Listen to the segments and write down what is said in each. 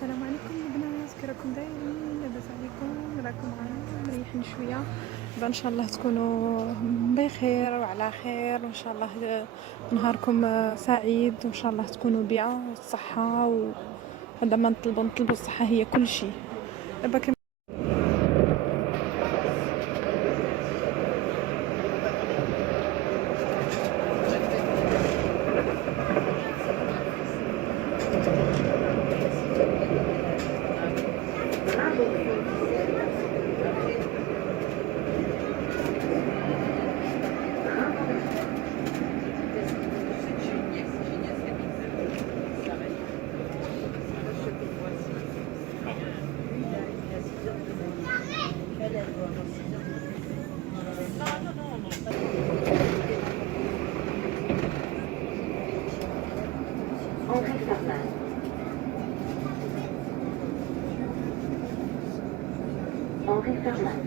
السلام عليكم البنات، كي راكم دايرين؟ لاباس عليكم؟ راكم مريحين شويه؟ ان شاء الله تكونوا بخير وعلى خير، وان شاء الله نهاركم سعيد، وان شاء الله تكونوا بيان والصحه. وهذا ما نطلبوا الصحه هي كل شيء. دابا كما Henri Ferland.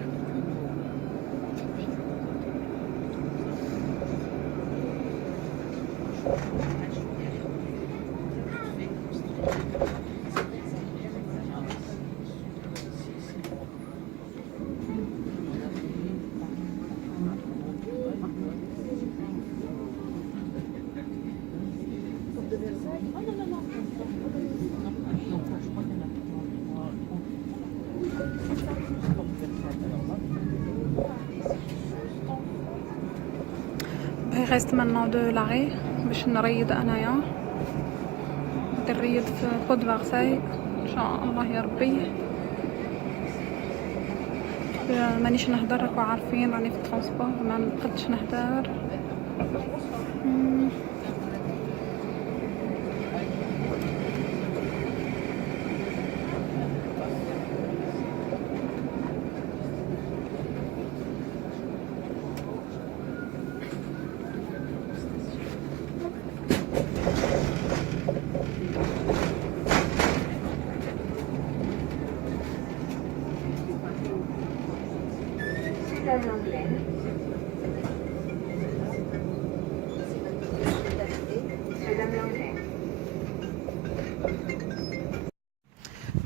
ريست maintenant de l'arrêt باش نريض انايا، نريض في بود فارساي ان شاء الله يا ربي. مانيش نهضر، راكو عارفين راني في الترونسبور ما نقدش نهضر.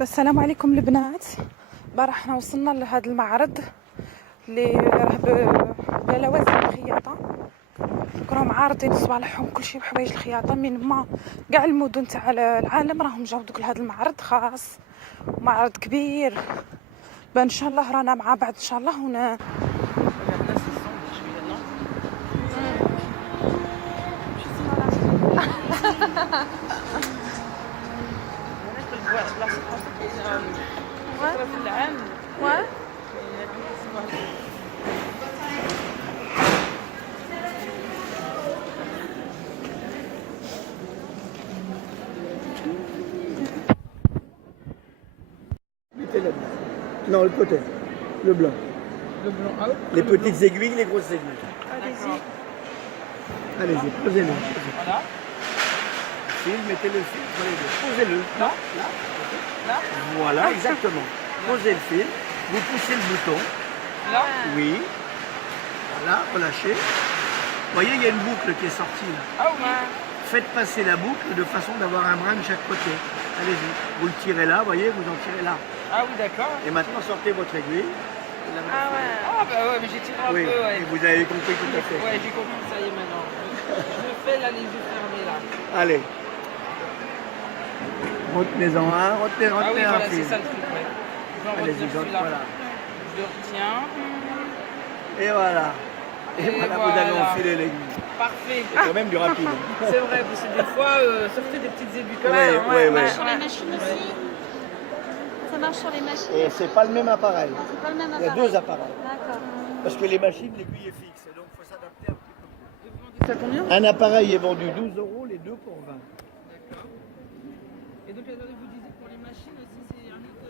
السلام عليكم البنات. راحنا وصلنا لهذا المعرض اللي راه بلوازم الخياطه، راهم عارضين صوالحهم كلشي بحوايج الخياطه من ما كاع المدن تاع العالم، راهم جاو دوك لهذا المعرض خاص، معرض كبير. ان شاء الله رانا مع بعض ان شاء الله Mettez là-dedans. Non, le côté. Le blanc. Le blanc. Ah, Les petites aiguilles, les grosses aiguilles. Allez-y. Allez-y, posez-le. Voilà. Fil, mettez le fil sur les deux. Posez-le. Là. Là. Là. Voilà, exactement. Posez le fil. Vous poussez le bouton. Là. Oui. Voilà, relâchez. Vous voyez, il y a une boucle qui est sortie là. Ah oui. Faites passer la boucle de façon d'avoir un brin de chaque côté. Allez-y. Vous le tirez là, vous voyez, vous en tirez là. Ah oui, d'accord. Et maintenant, sortez votre aiguille. Ah ouais. Ah bah ouais, mais j'ai tiré un Oui, peu, ouais. et vous avez compris tout à fait. Ouais, j'ai compris, ça y est maintenant. Je le fais là, les yeux fermés là. Allez. Retenez-en un, retenez Ah oui, un voilà, fil. c'est ça le truc, ouais. Je vais en Allez-y, retenir celui-là. voilà. Je le retiens. Et voilà. Et voilà, vous avez voilà. enfilé l'aiguille. Parfait. C'est quand même du rapide. C'est vrai, parce que des fois, sortez des petites aiguilles comme Ouais, ça. ouais, ouais. Sur les machines aussi. Ça marche sur les machines. Et c'est pas le même appareil. C'est pas le même Il y a appareil. deux appareils. D'accord. Parce que les machines, l'aiguille est fixe. Et donc, il faut s'adapter un petit peu. Ça combien? Un appareil est vendu 12 €, les deux pour 20. D'accord. Et donc, vous disiez pour les machines aussi, c'est un autre.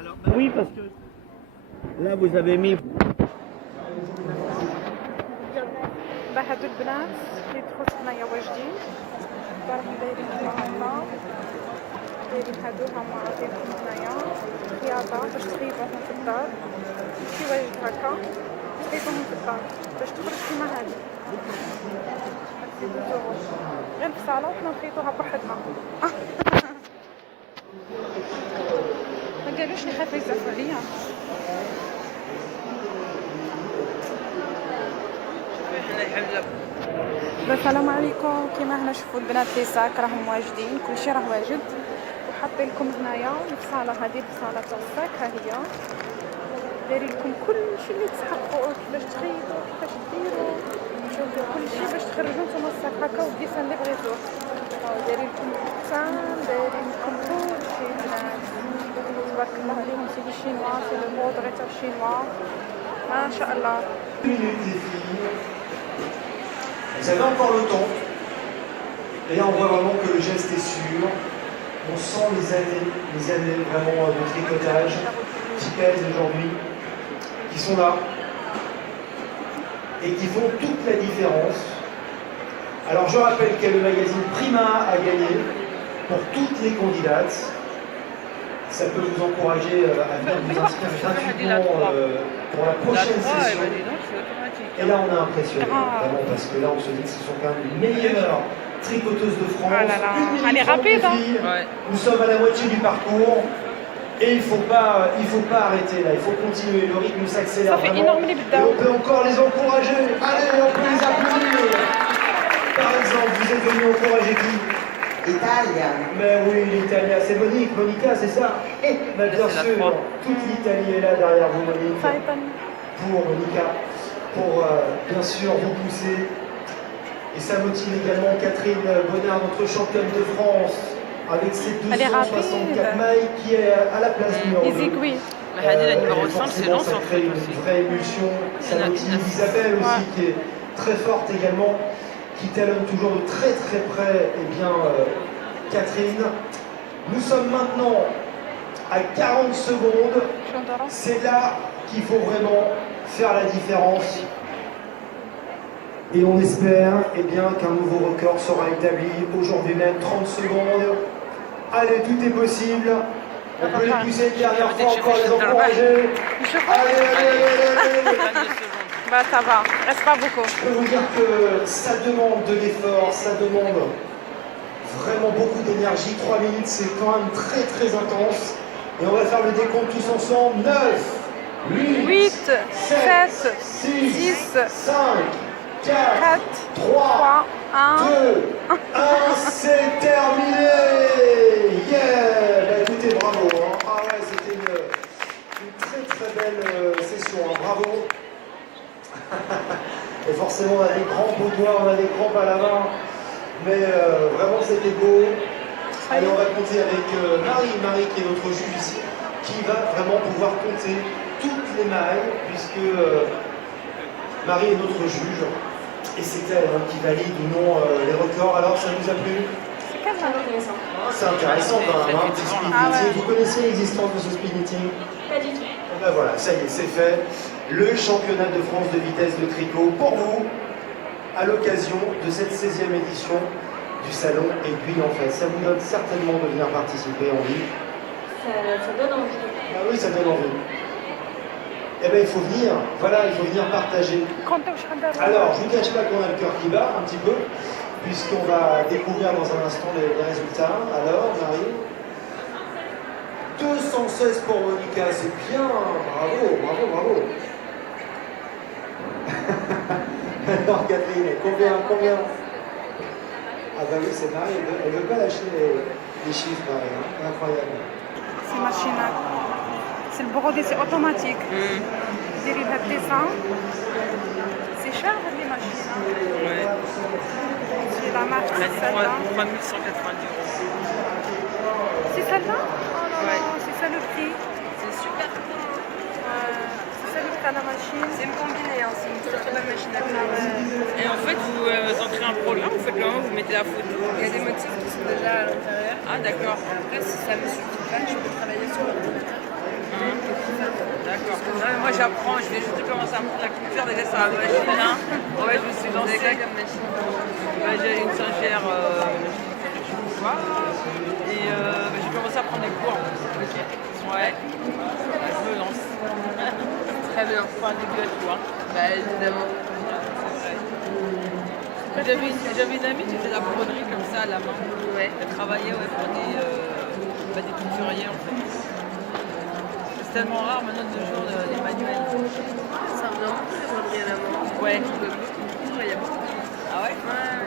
Alors, oui, parce que là, vous avez mis. هادو البنات كيدخلوا هنايا واجدين، راهم دايرين كيما هكا، دايرين هادو هما عاطينهم هنايا خياطة باش تخيطوهم في الدار، شي واجد هكا تخيطوهم في الدار باش تخرج كيما هادي. هادي 12 €، غير في الصالون حنا نخيطوها بوحدنا. يسالوش اللي خايفه يسافر ليا. السلام عليكم. كيما هنا شوفوا البنات لي ساك راهم واجدين، كلشي راه واجد، وحاطين لكم هنايا الصاله هذه الصاله تاع الساك ها هي، دايرين لكم كلشي اللي تحققوا كيفاش تخيطوا كيفاش ديروا، شوفوا كلشي باش تخرجوا نتوما الساك هكا وديسان اللي بغيتو، دايرين لكم الحسان، دايرين لكم كلشي البنات تبارك الله عليهم. سي دي شينوا، سي لو مود تاع الشينوا ما شاء الله. Vous avez encore le temps. Et là, on voit vraiment que le geste est sûr. On sent les années vraiment de tricotage qui pèsent aujourd'hui, qui sont là et qui font toute la différence. Alors, je rappelle que le magazine Prima a gagné pour toutes les candidates. Ça peut vous encourager à venir vous inscrire gratuitement pour la prochaine session. Et là, on a impressionné, vraiment, parce que là, on se dit que ce sont quand même les meilleures tricoteuses de France. Ah là là. Une Elle est minute trente rapide, de hein. filles. Ouais. Nous sommes à la moitié du parcours. Et il faut pas arrêter là, il faut continuer, le rythme s'accélère Ça fait vraiment. énorme les Et bidons. on peut encore les encourager. Allez, on peut les applaudir. Par exemple, vous êtes venu encourager qui? Italia. Mais oui, l'Italie, c'est Monica, c'est ça? Mais bien c'est la sûr, trois. toute l'Italie est là derrière vous, Monique. فايتن. Pour Monica, pour bien sûr vous pousser. Et ça motive également Catherine Bonnard, notre championne de France, avec ses Elle est 264 rapide. mailles, qui est à la place numéro 2. يزيكوي. Mais Hadi, la numéro 5, c'est forcément, long ça son crée truc une aussi. vraie émulsion. Ça Il y en a motive 19. Isabelle aussi, Ouais. qui est très forte également, qui talonne toujours de très très près Catherine. Nous sommes maintenant à 40 secondes. شو نديرو؟ C'est là qu'il faut vraiment faire la différence. Et on espère bien qu'un nouveau record sera établi aujourd'hui même, 30 secondes. Allez, tout est possible. On peut les pousser une dernière fois, encore les encourager. نشوفوا. Allez, allez, allez, allez. 22 secondes. Bah ça va, reste pas beaucoup. Je peux vous dire que ça demande de l'effort, ça demande vraiment beaucoup d'énergie. 3 minutes, c'est quand même très très intense. Et on va faire le décompte tous ensemble. 9, 8, 8, 7, 6, 5, 4, 4, 3, 3, 1. 2, 1, c'est terminé. Yeah. Bah, écoutez, bravo. Hein. Ah ouais, c'était une très très belle session. Hein. Bravo. Et forcément, on a des crampes aux doigts, on a des crampes à la main. Mais vraiment, c'était beau. Allez, on va compter avec Marie qui est notre juge ici, qui va vraiment pouvoir compter toutes les mailles, puisque Marie est notre juge. Et c'est elle hein, qui valide ou non les records. Alors, ça vous a plu? C'est quelle intéressant. C'est intéressant quand même, hein, petit speed Ah meeting. ouais. Vous connaissez l'existence de ce speed meeting? Pas du tout. Et ben voilà, ça y est, c'est fait. Le championnat de France de vitesse de tricot pour vous, à l'occasion de cette 16e édition du salon Aiguille en fait. Ça vous donne certainement de venir participer en ligne. Ça donne envie. Ah oui, ça donne envie. Eh bien, il faut venir, voilà, il faut venir partager. كنتو شحال دابا؟ Alors, je ne vous cache pas qu'on a le cœur qui bat un petit peu, puisqu'on va découvrir dans un instant les résultats. Alors, Marie, 216 pour Monica, c'est bien, bravo, bravo, bravo. Alors, Catherine, combien? Ah bah oui, c'est Marie, elle veut pas lâcher les chiffres, Marie, hein. Incroyable. سي ماشينات، سي البغودي سي اوتوماتيك، ديري لها الديسان، سي شار هاد لي ماشين، Ouais. سي لا مارك Elle a dit celle-là. 3190 €. C'est celle-là? Oh non, Ouais. non, c'est ça le prix. C'est super. C'est ça le prix à la machine. C'est une combinée, hein. C'est une très très belle machine à Ah ouais. Et en fait, vous entrez un programme, vous faites comment? Vous mettez la photo. Il y a des motifs qui sont déjà à l'intérieur. Ah d'accord. Après, si ça me suffit pas, je peux travailler sur l'ordinateur. D'accord. Non, mais moi j'apprends, je vais juste commencer à apprendre la culture déjà sur la machine. Hein. Ouais, je me suis lancée. Comme machine. J'ai une Singer, et j'ai commencé à prendre des cours. Ok. Ouais. Je me lance. Très bien. Pas un début à tout, hein. Bah évidemment. J'avais une amie qui faisait de la broderie comme ça à la main. Ouais. Elle travaillait pour des couturiers en fait. tellement rare maintenant de nos jours les manuels. Ça revient beaucoup les broderies à la main. Ouais. Il y a beaucoup. Ah ouais? Ouais.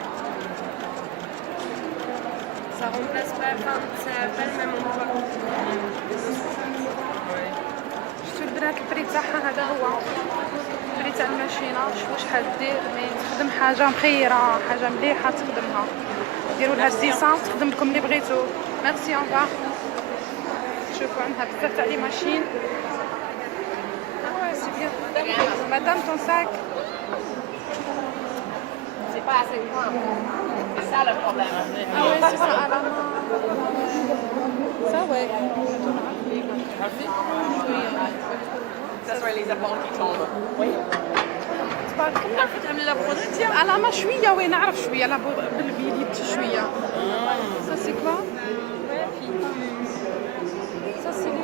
Ça remplace pas, enfin, ça n'a pas le même emploi. شفتوا البنات البري تاعها هذا هو البري تاع الماشينه. شوفوا شحال دير مي تخدم حاجه مخيره حاجه مليحه تخدمها. ديروا لها الديسان تخدم لكم اللي بغيتو. ميرسي اونفا. شوفوا عندها بزاف تاع لي ماشين. اه سي بيان مدام ton sac. C'est pas assez grand. C'est ça le problème. Ah ouais c'est ça à la main. Ça ouais. Ça soit les apports qui tombent. Oui. تبارك الله. تعرفي تعملي لا برودكت؟ على ما شويه وي نعرف شويه لا بالبيدي شويه. Ça c'est quoi? Ça c'est le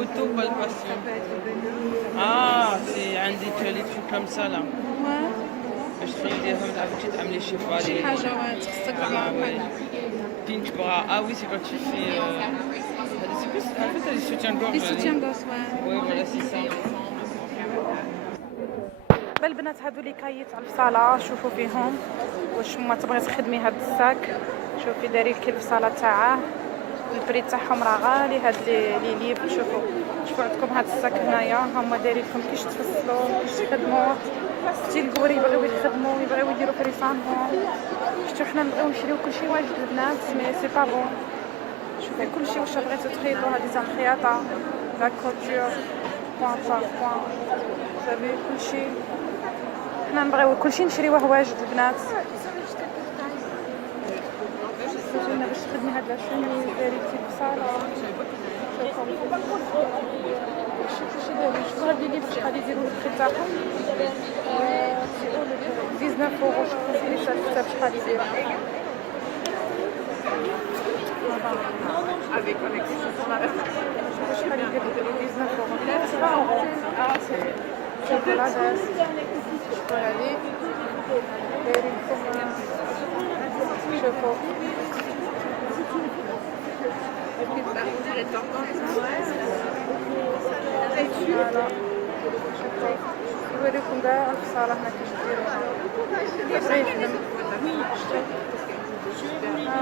Auto-palpation. Ah, c'est un des trucs comme ça là. ouais. باش تخليهم تعرفي تعملي شي فوا شي حاجه ouais تخصك زعما pinch bras. Ah oui, c'est quand tu fais. C'est plus. En fait, t'as des soutiens-gorge. لي سوتيان غوس ouais. Ouais, voilà, c'est ça. بالبنات هادو لي كايت على البصاله شوفوا فيهم واش ما تبغي تخدمي هاد الساك. شوفي داري كي البصاله تاعه البري تاعهم راه غالي هاد لي ليف. شوفوا عندكم هاد الساك هنايا هما دايرين لكم كيش تفصلوا كيش تخدموا ستيل الكوري يبغيو يخدموا يبغيو يديروا فريسانهم. شفتوا حنا نبغيو نشريو كلشي واجد البنات مي سي با بون. شوفي كلشي واش بغيتو تخيطوا هادي تاع الخياطه لا كوتور بوان بار بوان صافي كلشي حنا نبغيو كلشي نشريوه واجد البنات. جينا باش تخدمي هاد لاشوميز دايرين في البصاله. شوفوا شوفوا هاد لي شحال يديروا البري تاعهم 19 اورو. شوفوا لي الكتاب شحال يدير. Avec شوفوا شحال يدير 19 اورو. 20 اورو. شوفوا العدس. شوفوا هادي دايرين لكم. شوفوا فوالا. شوفوا نوريكم كاع البصاله هنا كيش ديروها. بغا يخدم.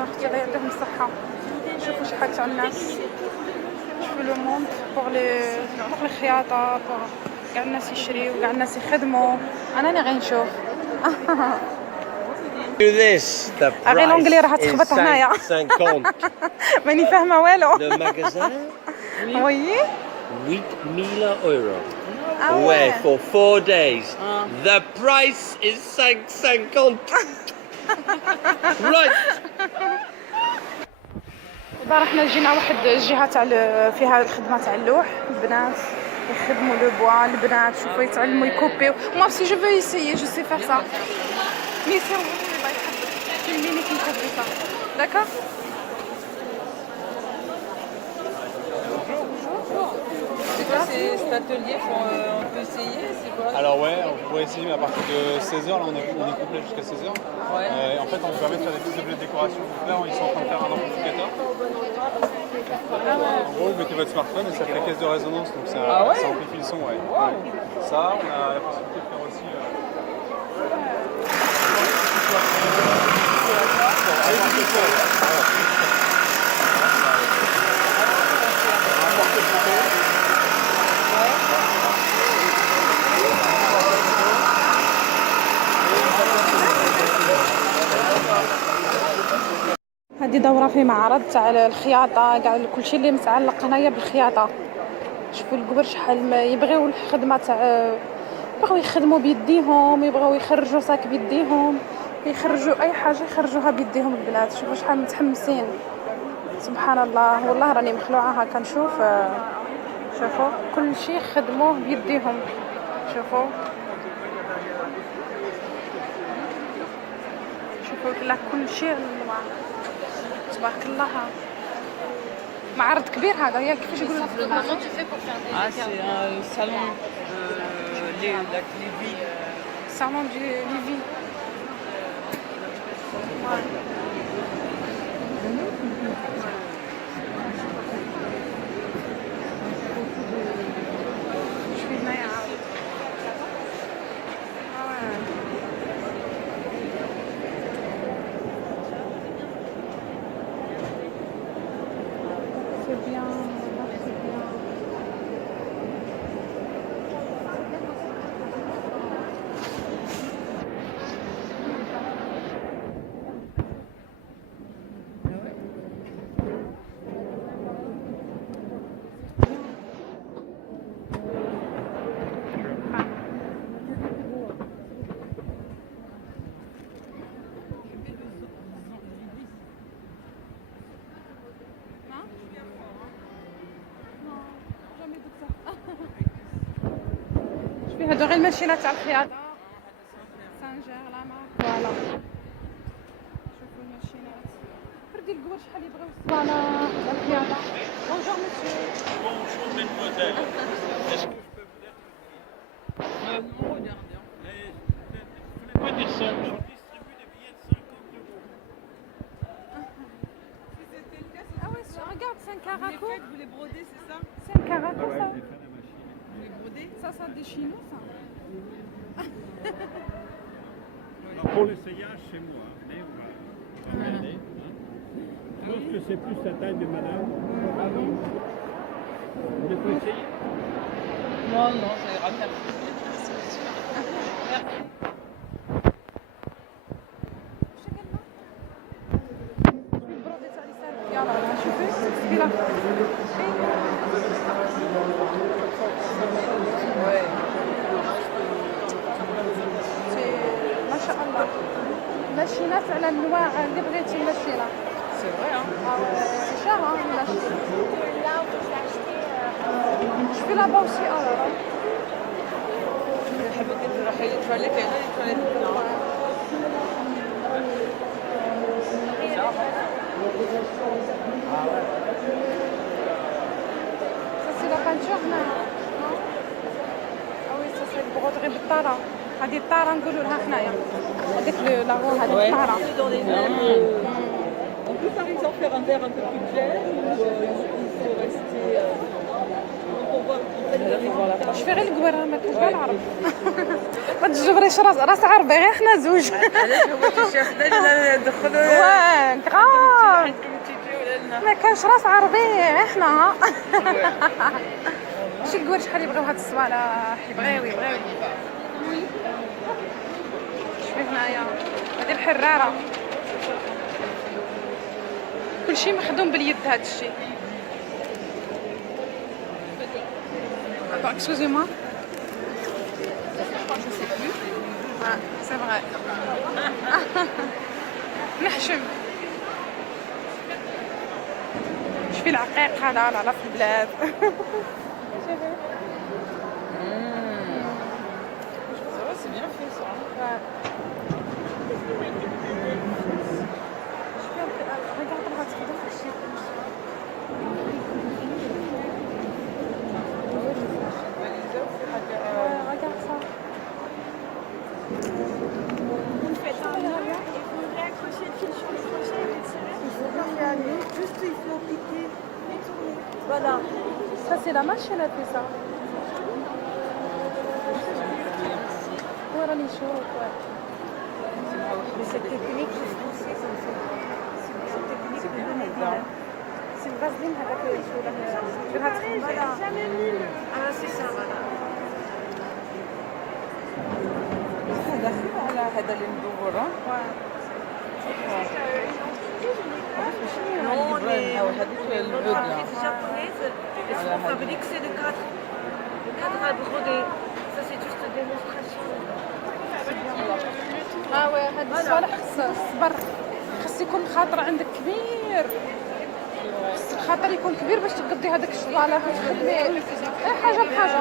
اختي الله يعطيهم الصحه. شوفوا شحال تاع الناس. شوفوا لو موند بوغ لي خياطه بوغ كاع الناس يشريو كاع الناس يخدموا. انا اللي غادي نشوف. Do this, the غير الانجلي راح price is تخبط هنايا. 5,50. ماني فاهمه والو. Le magasin, وي 8,000 euros. ah Ouais, ouais. for 4 days. The price is 5,50. Right. دابا حنا جينا واحد الجهه تاع فيها الخدمه تاع اللوح. البنات يخدموا لو بوا. البنات شوفوا يتعلموا يكوبيو. moi si je veux essayer je sais faire ça mais si on veut pas filmer qui fait ça d'accord. C'est quoi cet atelier? On peut essayer? C'est quoi? Alors ouais, on pourrait essayer, mais à partir de 16h, là on est complet jusqu'à 16h. Ouais. En fait, on vous permet de faire des petits objets de décoration. Donc là, ils sont en train de faire un amplificateur. En gros, vous mettez votre smartphone et ça fait la caisse de résonance, donc ça, Ah ouais? ça amplifie le son. Ouais. Ouais. Ça, on a la possibilité de faire aussi... هذه دورة في معرض تاع الخياطة كاع كلشي اللي متعلق هنايا بالخياطة. شوفوا الكبر شحال ما يبغيو الخدمة تاع يبغيو يخدموا بيديهم يبغيو يخرجوا صاك بيديهم يخرجوا اي حاجة يخرجوها بيديهم البنات. شوفوا شحال متحمسين سبحان الله والله راني مخلوعة هكا نشوف. شوفوا كلشي يخدموه بيديهم. شوفوا لا كلشي تبارك الله. معرض كبير هذا ياك كيفاش يقولوا Comment tu fais pour faire des Ah, c'est un salon la Lévi. salon du Lévi. bien, là, c'est bien. شوفي هادو غير الماشينات تاع الخياطة سانجير لاما فوالا شوفوا الماشينات فردي القوار شحال يبغيو الصوالة تاع الخياطة بونجور مسيو Bonjour mesdemoiselles. Est-ce que Non, regardez. je peux pas dire ça? Je distribue des billets de 50 euros. Ah ouais, regarde, c'est un caraco. Vous les brodez, c'est ça? C'est un caraco ça. Vous les brodez? Ça, ça des chinos ça. Alors pour l'essayage, c'est moi. Venez, on va regarder. Hein. Je pense que c'est plus la taille de madame. Vous voulez pas essayer? Non, non, ça ira bien. البرودي تاع اليسار يلا شوفي سبيله ما شاء الله ماشينات على النواع اللي بغيتي الماشينه C'est vrai, hein? سي شار الماشينه شوفي لابا وشي حبيت تروحي للتواليت هنا للتواليت هنا. Ça c'est la peinture هنايا Ah oui ça c'est البغوطغي بالطاره هذه الطاره نقولوا لها حنايا هذيك لاغو هذه الطاره Dans les on peut par exemple faire un verre un peu plus clair ou il faut rester. شوفي غير القواره ما كاينش كاع العرب ما تجبريش راس عربي غير حنا زوج علاش هو الشيف ديالنا ندخلوا واه كراف ما كانش راس عربي غير حنا شي القوار شحال يبغيو هاد الصوالح يبغيو شوفي هنايا هادي الحراره كلشي مخدوم باليد هاد الشيء Attends, excusez-moi. Ah, c'est vrai. نحشم. شوفي العقيق هذا لا في البلاد. C'est bien fait ça. Regarde la tête. Regarde ça. Vous faites un nœud et vous réaccrochez le fil sur le crochet et le tirez. Il faut pas faire aller. Juste il faut piquer et tourner. Voilà. Ça c'est la machine à fait ça. Ouais, là, les choses, ouais. Mais cette technique, je pensais que cette technique de donner de l'air. C'est une vaseline avec les choses là. Voilà. Jamais mis. Ah c'est ça, voilà. هذا على هذا اللي ندور Non, les هذيك البدله entreprises japonaises, elles fabriquent c'est le cadre. Le cadre à broder. Ça c'est juste une démonstration. اه وي هاد الصوالح خص الصبر خص يكون الخاطر عندك كبير خص الخاطر يكون كبير باش تقضي هذاك الصوالح وتخدمي حاجه بحاجه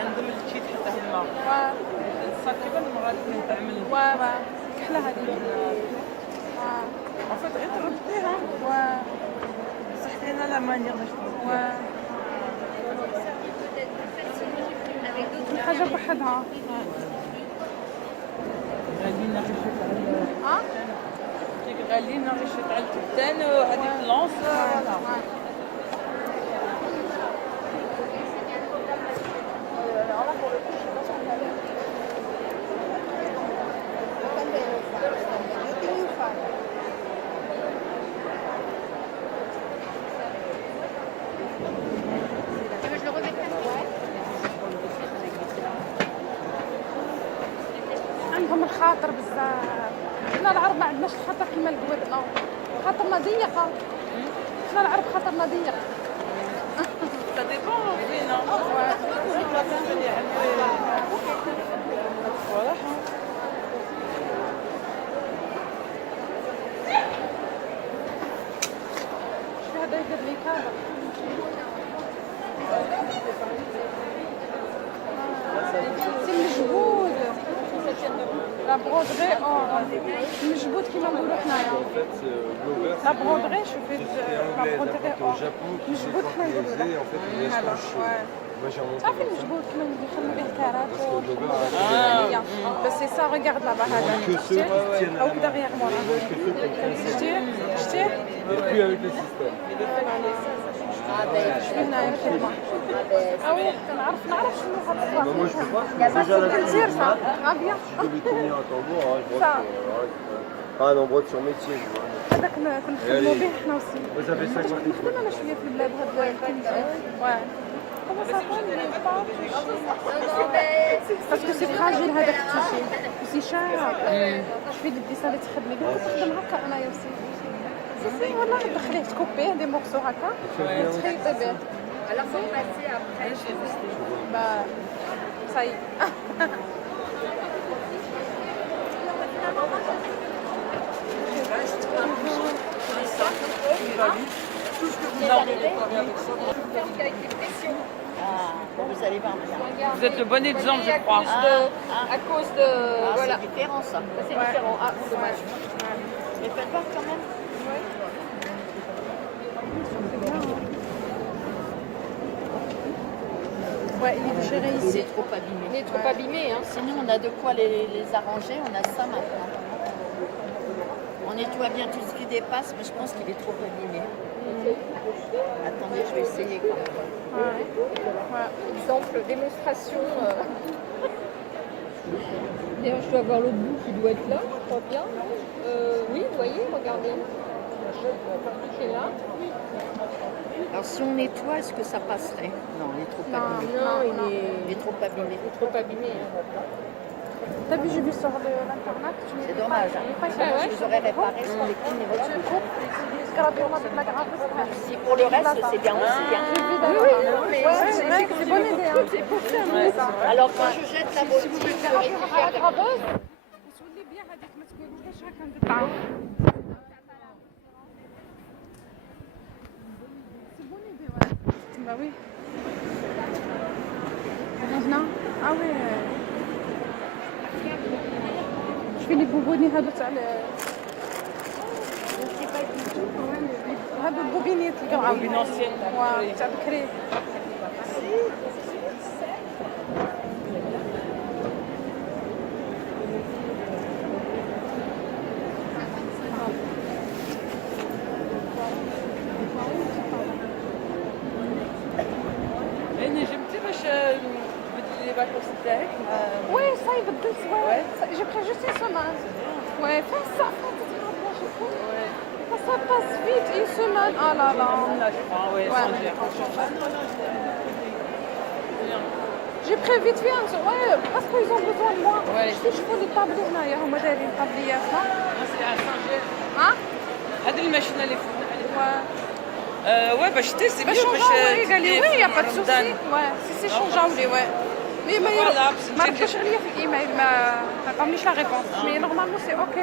عندهم الشيت حتى هما الصاكبه المرات تعمل كحله هذه عرفت غير ترديها صحتي انا لا مانيير باش حاجه بوحدها غاليين غير ديك غاليين غير شي على الكتان وهذيك لونس خطر بزاف. حنا العرب ما عندناش الخطر كيما الجواد، خاطرنا ضيقه. حنا العرب خاطرنا ضيق. Ça dépend aussi, non? Voilà. شوف هذا يدير لي كذا. سي مجهود. لا برودغي مجهود كيما نقولوا حنايا. لا برودغي شوفي لا برودغي مجهود حنا نديرو. تعرفي المجهود كيما يخدموا به الكرات بس سي سا ريغارد لابا هذا شتي او كدا غير مورا شتي شوفي هنايا الخدمه وي نعرف شنو هذا كنسير صا بيان Ah non, boîte sur métier. هذاك كنخدموا به حنا وسي نخدم انا شويه في البلاد هذا الكنسير واه comment ça va les pas parce que c'est fragile هذاك التيشي وسي شاع شوفي دي سالي تخدمي به تخدم هكا انايا وسي سي والله تدخليه تكوبيه دي مورسو هكا تخيطي به alors faut passer après bah ça y est Vous allez voir. Vous êtes le bon exemple, je crois. À cause de. Voilà. C'est différent ça. C'est différent. Ah, c'est dommage. Mais faites voir quand même. ouais il est géré ici. Il est trop abîmé. Il est trop abîmé, hein. Sinon on a de quoi les arranger, on a ça maintenant. On nettoie bien tout ce qui dépasse, mais je pense qu'il est trop abîmé. Attendez, je vais essayer quand même. Ouais. Exemple, démonstration. D'ailleurs, je dois avoir l'autre bout qui doit être là, je crois bien. Oui, vous voyez, regardez. Qui est là. Alors si on nettoie, est-ce que ça passerait? Non, il est trop abîmé. Non, Il est trop abîmé. il est trop abîmé. T'as vu, j'ai vu sur l'internet. C'est dommage. Hein. Je vous aurais réparé sans les clean et votre coupe. Si pour le reste, c'est bien aussi. Hein. C'est bonne idée. C'est pour ça. Alors quand je jette la boutique, je récupère. Bah oui. هنا ah oui. Je fais les bonbonniers هادو تاع هادو البوبينيات القرعة تاع بكري نجمتي باش تبدلي لي باكوس تاعك وي صاي بدلت وي جي بري جوست اون سومان وي فين الساعة ça passe vite une semaine ah là là j'ai pris vite fait ouais parce qu'ils ont besoin de moi je fais les tabliers هنايا هما دايرين طابليات ها هذه الماشينه اللي فوق ouais باش تسي باش قال لي وي يا با دو سوسي ouais سي شونجاولي ouais mais ما ردش عليا في الايميل ما عطاونيش لا ريبونس mais normalement c'est ok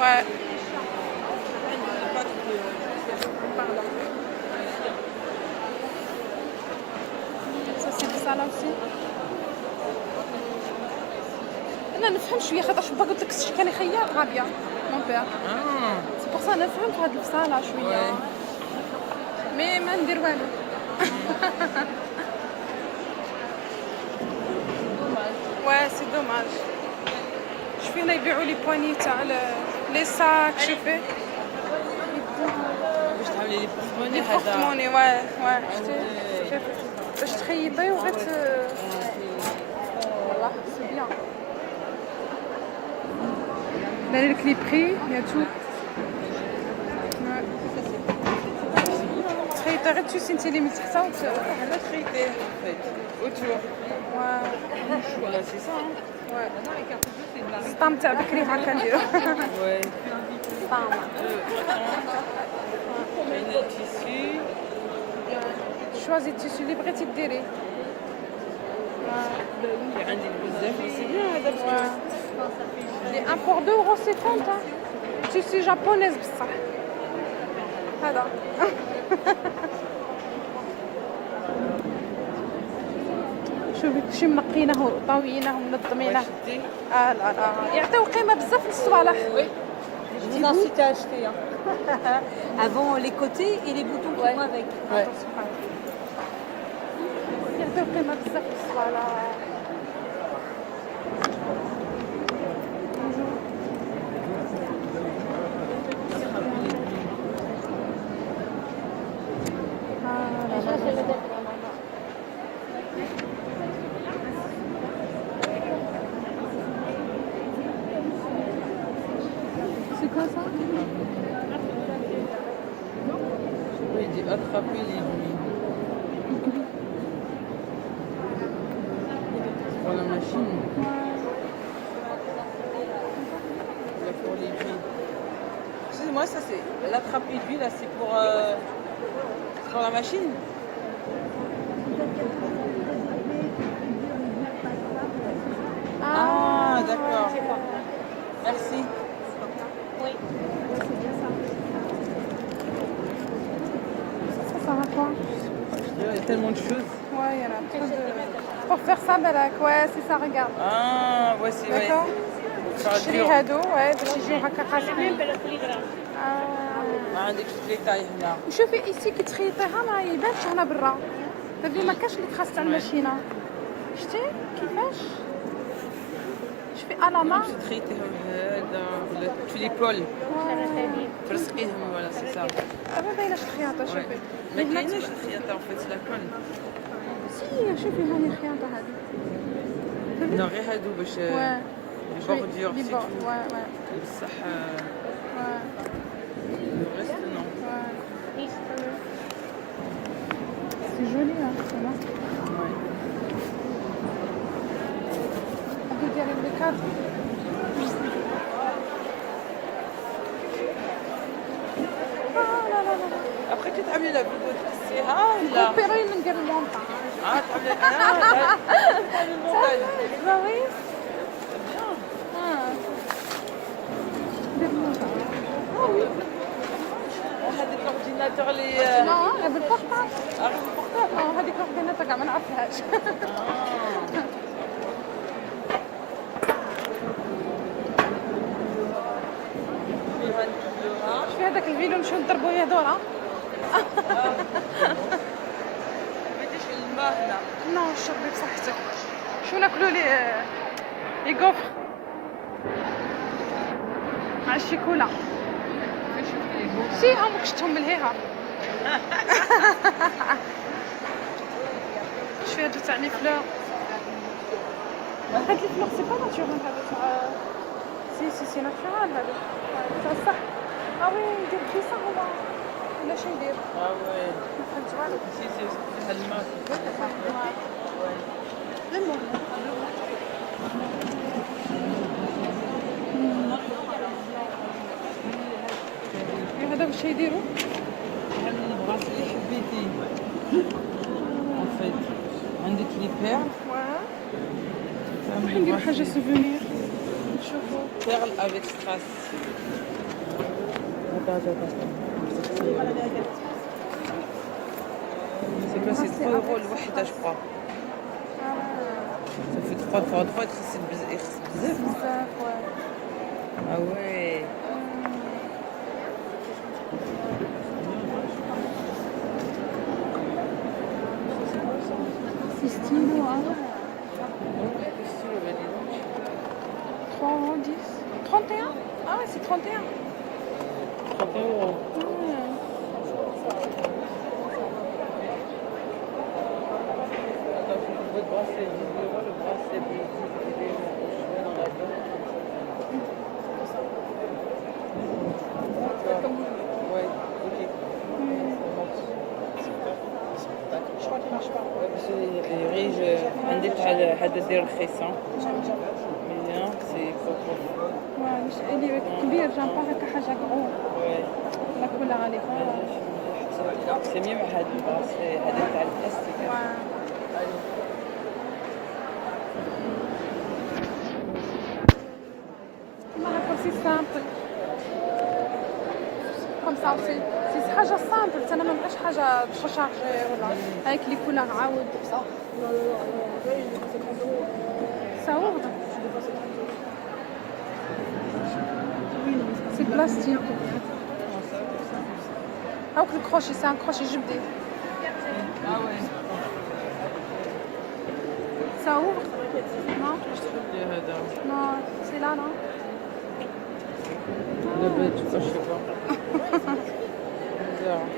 ouais ça c'est du ça là aussi انا نفهم شويه خاطر شوف قلت لك كان خياط غابيه مون بير سي بور سا انا فهمت هاد الفصاله شويه مي ما ندير والو ouais c'est dommage شوفي هنا يبيعوا لي بواني تاع لي ساك شوفي باش تعملي لي بورتموني هذا بورتموني ouais شتي شوفي باش تخيطي وغير والله سي بيان داير لك لي بري يا تو تخيطي غير التوس انت اللي متحته La traité en fait. Autour. Voilà, c'est ça. Hein. السطام تاع بكري هكا نديرو. Ouais. السطام. Le tissu. شوازي التيسو اللي بغيتي ديري. عندك بزاف سي بيان هذا التيسو. لي 1 pour 2,50 €. تيسو جابونيز بصح. هذا. شوفي كلشي منقيناه وطاوييناه ومنظميناه. لا لا يعطيو قيمه بزاف للصوالح. Je vous incite à acheter. Hein. Avant les côtés et les boutons qui vont avec. Ouais. يعطيو قيمه بزاف للصوالح. C'est quoi ça? Oui, il dit attraper les huiles. Pour la machine. Là, pour les huiles. Excusez-moi, ça c'est l'attraper d'huile, là c'est pour la machine. Ah, d'accord. Merci. Ça va quoi? Il y a tellement de choses. Ouais, il y en a trop de... Pour faire ça, Balak, ouais, c'est ça, regarde. Ah, ouais, c'est vrai. D'accord. تشري هادو باش يجيو هكا قاصحين. ما عندكش تريتاي هنا. وشوفي ايسي كي تخيطيها ما يبانش هنا برا. دابا ما كاش اللي خاص تاع الماشينه. شتي كيفاش؟ شوفي الاما. تخيطيهم هذا ولا تولي بول. تلصقيهم ولا سي سا. دابا باينه الخياطه شوفي. ما كايناش الخياطه en fait لا كول. سي شوفي هاني الخياطه هذه. نو غير هادو باش البوردور سي تو. بصح le reste non. C'est joli hein, c'est là. Ouais. On peut dire le cadre. Après tu تعملي لا فيديو تقصيها ولا كوبيري ندير المونطاج. تعملي تعملي المونتاج. با وي. ندير المونطاج. هذيك الاورديناتور اللي Non, هذا البورطابل. Non, هذيك الاورديناتور كاع ما نعرفهاش. شوفي هذاك الفيلو نمشيو نضربو يا دورة. ما يديش الماء هنا. نو شربي بصحتك. شو ناكلو لي كوفر مع الشيكولا. شي هم كشتهم ملهيها. شوفي هادو تاع لي فلور. هاد لي فلور سي با ناتورال هادو تاع سي ناتورال هادو تاع الصح. وي ندير كيسه هو ولا شي ندير. وي ما فهمتش والو. سي هاد الماء. هذا واش يديروا؟ اللي حبيتي en fait عندك لي بير. راح ندير حاجه سوفونير نشوفوا. بيرل افيك ستراس. سي با سي 3 € الوحده جو كخوا. صافي 3 فوا 3 يخسر بزاف. بزاف اه وي. سي ستيلو اه 3 10 31. Ah ouais, c'est 31. 31 €. Votre bracelet 10 €, le bracelet Ouais, ok. ريج عندي تاع هذا دير رخيصة. Bien, c'est pour. Ouais, مش اللي كبير جنبها هكا حاجة كبيرة. Ouais. لا كلها عليه. C'est mieux مع هذا البراسلي هذا تاع البلاستيك. ما هكا سي سامبل. كوم سا سي حاجة سامبل، أنا ما نبغيش حاجة تشارجي ولا هاك لي كولار عاود بصح. صور. C'est plastique. Ah, le crochet, c'est un crochet jebdé. Ah ouais. Ça ouvre? Non? Non, c'est là, non? Je sais pas. Bizarre.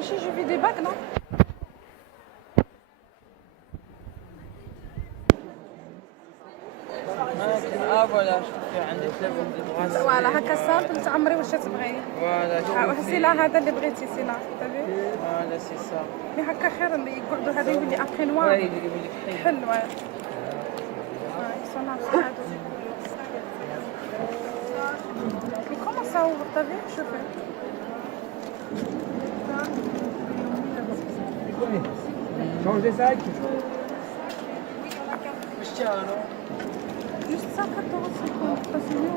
Ici, j'ai vu des bagues, non? Ah voilà, je te fais un éclat de bracelet. Voilà, هكا سامبل تعمري واش تبغي. Voilà. سي لا هذا اللي بغيتي سي لا. Voilà, c'est ça. مي هكا خير اللي يقعدوا هذا يولي ابخي نوار. Ouais, il est حل واي. صنع هذا. Comment ça ouvre, t'as vu? Je fais. Change des sacs. Je tiens alors. Juste 114,50 €, ça c'est mieux.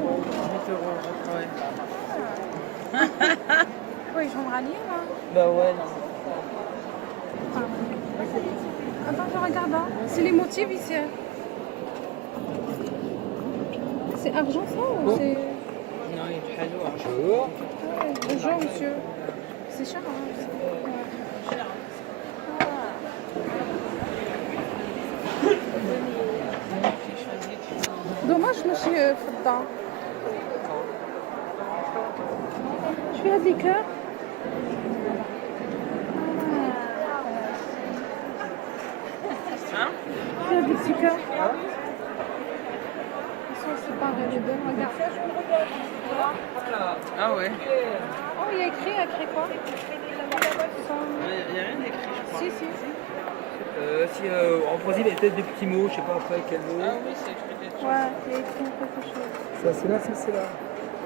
8 €, ouais. Oui, ils sont ralliés là. Bah ouais, non. Attends, je regarde. Hein. C'est les motifs ici. C'est argent ça ou c'est. Non, il est حلو. Bonjour. Bonjour monsieur. C'est cher. Hein. Dommage, ماشي فضة. شو في هاد ليكور؟ في هاد ليكور. Ils sont séparés les deux, regarde. Ah ouais. Oh, il y a écrit quoi? Il n'y a rien d'écrit, je crois. Si, si. Si en principe il y a peut-être des petits mots, je sais pas après quel mot. Ah oui, c'est écrit des Ouais, il y a écrit quelque chose. Ça c'est là, ça c'est là.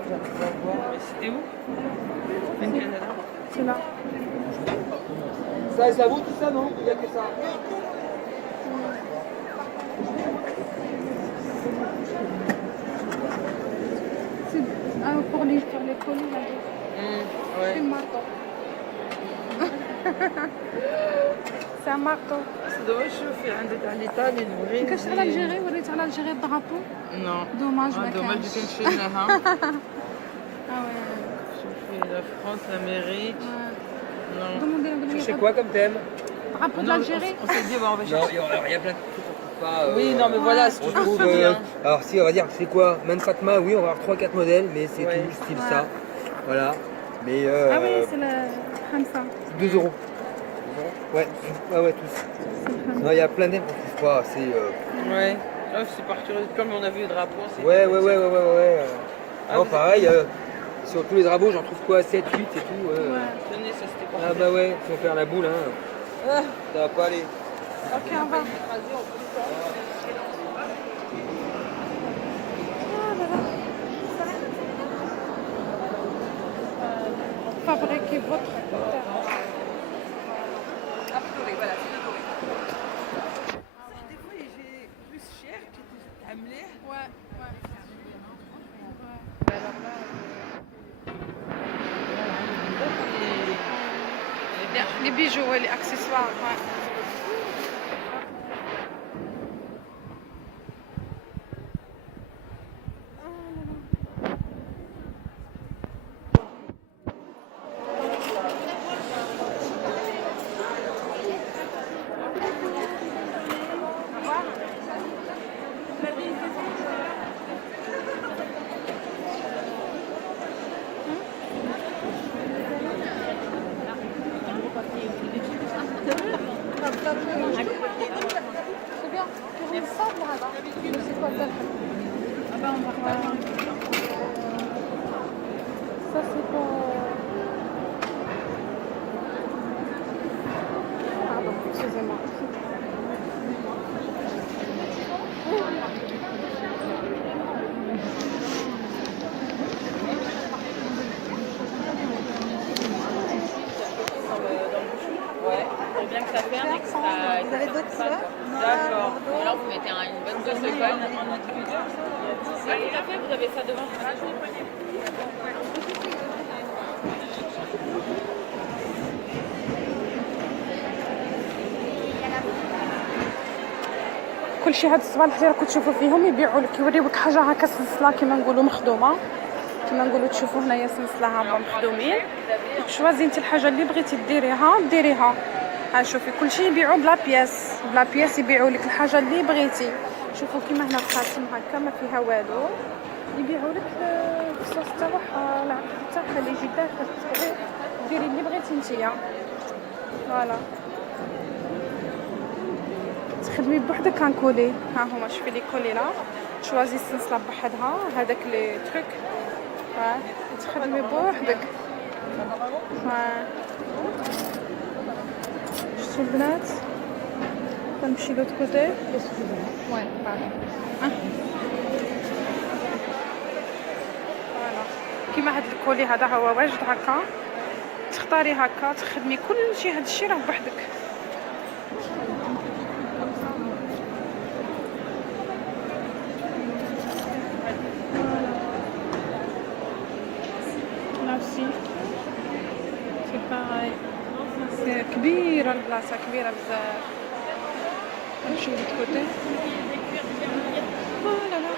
Mais c'était où? En Canada. C'est là. Ça vaut tout ça non? Il n'y a que ça. C'est pour les colis là. Ouais. C'est un marteau. C'est un marteau. C'est dommage, je fais un détail l'Italie, ما كانش على الجيري وريت على الجيري الدرابو. Non. دوماج ما Dommage, كانش. du Kenshin là, hein. Ah ouais. Je fais la France, l'Amérique. Non. Demandez-le. C'est quoi comme thème? Drapeau de Non, l'Algérie. on s'est dit, bon, on va Non, chercher. il y a plein de trucs qu'on trouve pas. Oui, non, mais voilà, c'est on toujours trouve. bien. Alors si, on va dire, c'est quoi? Man Fatma, oui, on va avoir 3-4 modèles, mais c'est Ouais. tout style ça. Voilà. Mais Ah oui, c'est le Hamza. 2 €. Ouais, ouais, tous. Non, il y a plein d'ailes qu'on trouve pas. C'est. Ouais. Là, c'est parti. Comme on a vu le drapeau, c'est. Ouais. Ah, Non, vous pareil. Sur tous les drapeaux, j'en trouve quoi? 7, 8 et tout. Tenez, ça c'était pas. Ah bah ouais, si on perd la boule, hein. Ça va pas aller. Ok, on va. Fabriquez votre terre. Voilà, c'est le doré. Des fois, j'ai plus cher que à مليح. Ouais. Alors là, Les bijoux et les accessoires. Ouais. C'est bien. Tu veux ça là-bas? C'est quoi le tel? Ah ben on va regarder. Ça c'est pour... Excusez-moi. Ouais, pour bien que ça ferme et que ça. Vous avez d'autres fleurs? D'accord. Ou alors vous mettez une bonne sauce de colle. Oui, tout à fait, vous avez ça devant. كلشي هاد الصبالح اللي راكم تشوفوا فيهم يبيعوا لك يوريوك حاجه هكا سلسله كيما نقولوا مخدومه كيما نقولوا تشوفوا هنايا سلسله هما مخدومين شوازي انت الحاجه اللي بغيتي ديريها ها شوفي كلشي يبيعوا بلا بياس يبيعوا لك الحاجه اللي بغيتي شوفوا كيما هنا الخاتم هكا ما فيها والو يبيعوا لك الصوص تاعها العقد تاعها اللي يجي داخل تقدري ديري اللي بغيتي نتيا فوالا تخدمي بوحدك كان كولي ها هما شوفي لي كولي لا شوازي السلسله بوحدها هذاك لي تروك ها تخدمي بوحدك ها شفتوا البنات نمشي لوت كوتي وين فوالا كيما هاد الكولي هذا هو واجد هكا تختاري هكا تخدمي كل شيء هاد الشيء راه بوحدك نفسي سي باغي سي كبيره البلاصه كبيره بزاف نمشيو للكوتي فوالا لا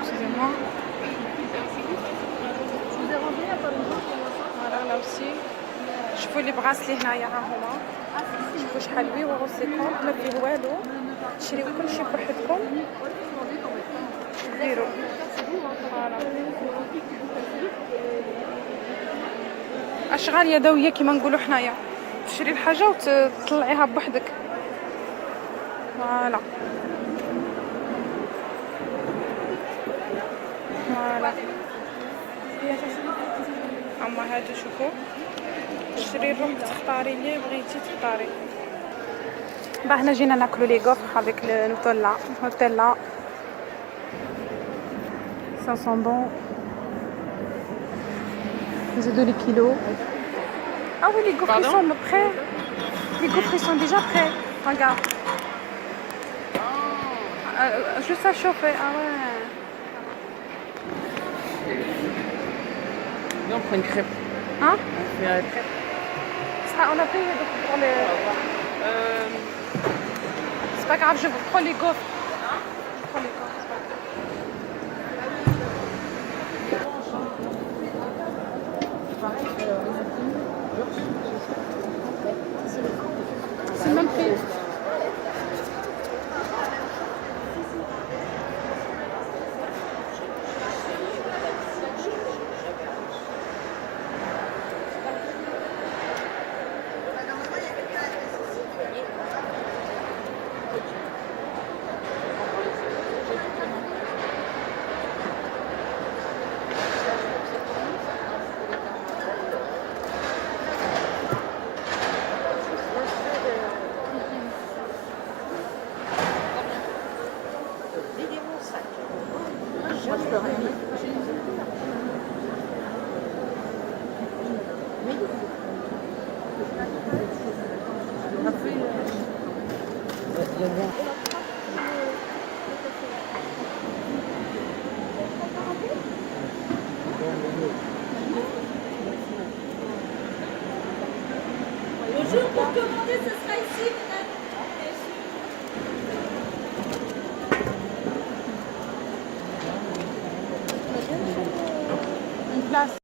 excusez-moi فوالا لا اوسي شوفوا لي بغاسلي هنايا ها هما شوفوا شحال ويورو سيكون ما فيه والو تشريو كلشي بوحدكم ديروا فوالا اشغال يدويه كيما نقولوا حنايا تشري الحاجه وتطلعيها بوحدك فوالا فوالا اما هادو شوفوا تشري روحك تختاري اللي بغيتي تختاري باه هنا جينا ناكلو لي غوفر افيك نوتيلا 500 بون نزيدو لي كيلو Ah oui, les gaufres ils sont prêts. Les gaufres ils sont déjà prêts. Regarde. Juste à chauffer. Ah ouais. Nous on prend une crêpe. Hein? Mais la crêpe. Ça, on a payé pour les... C'est pas grave, je vous prends les gaufres. Je prends les gaufres, c'est pas grave. C'est le même prix. Oui.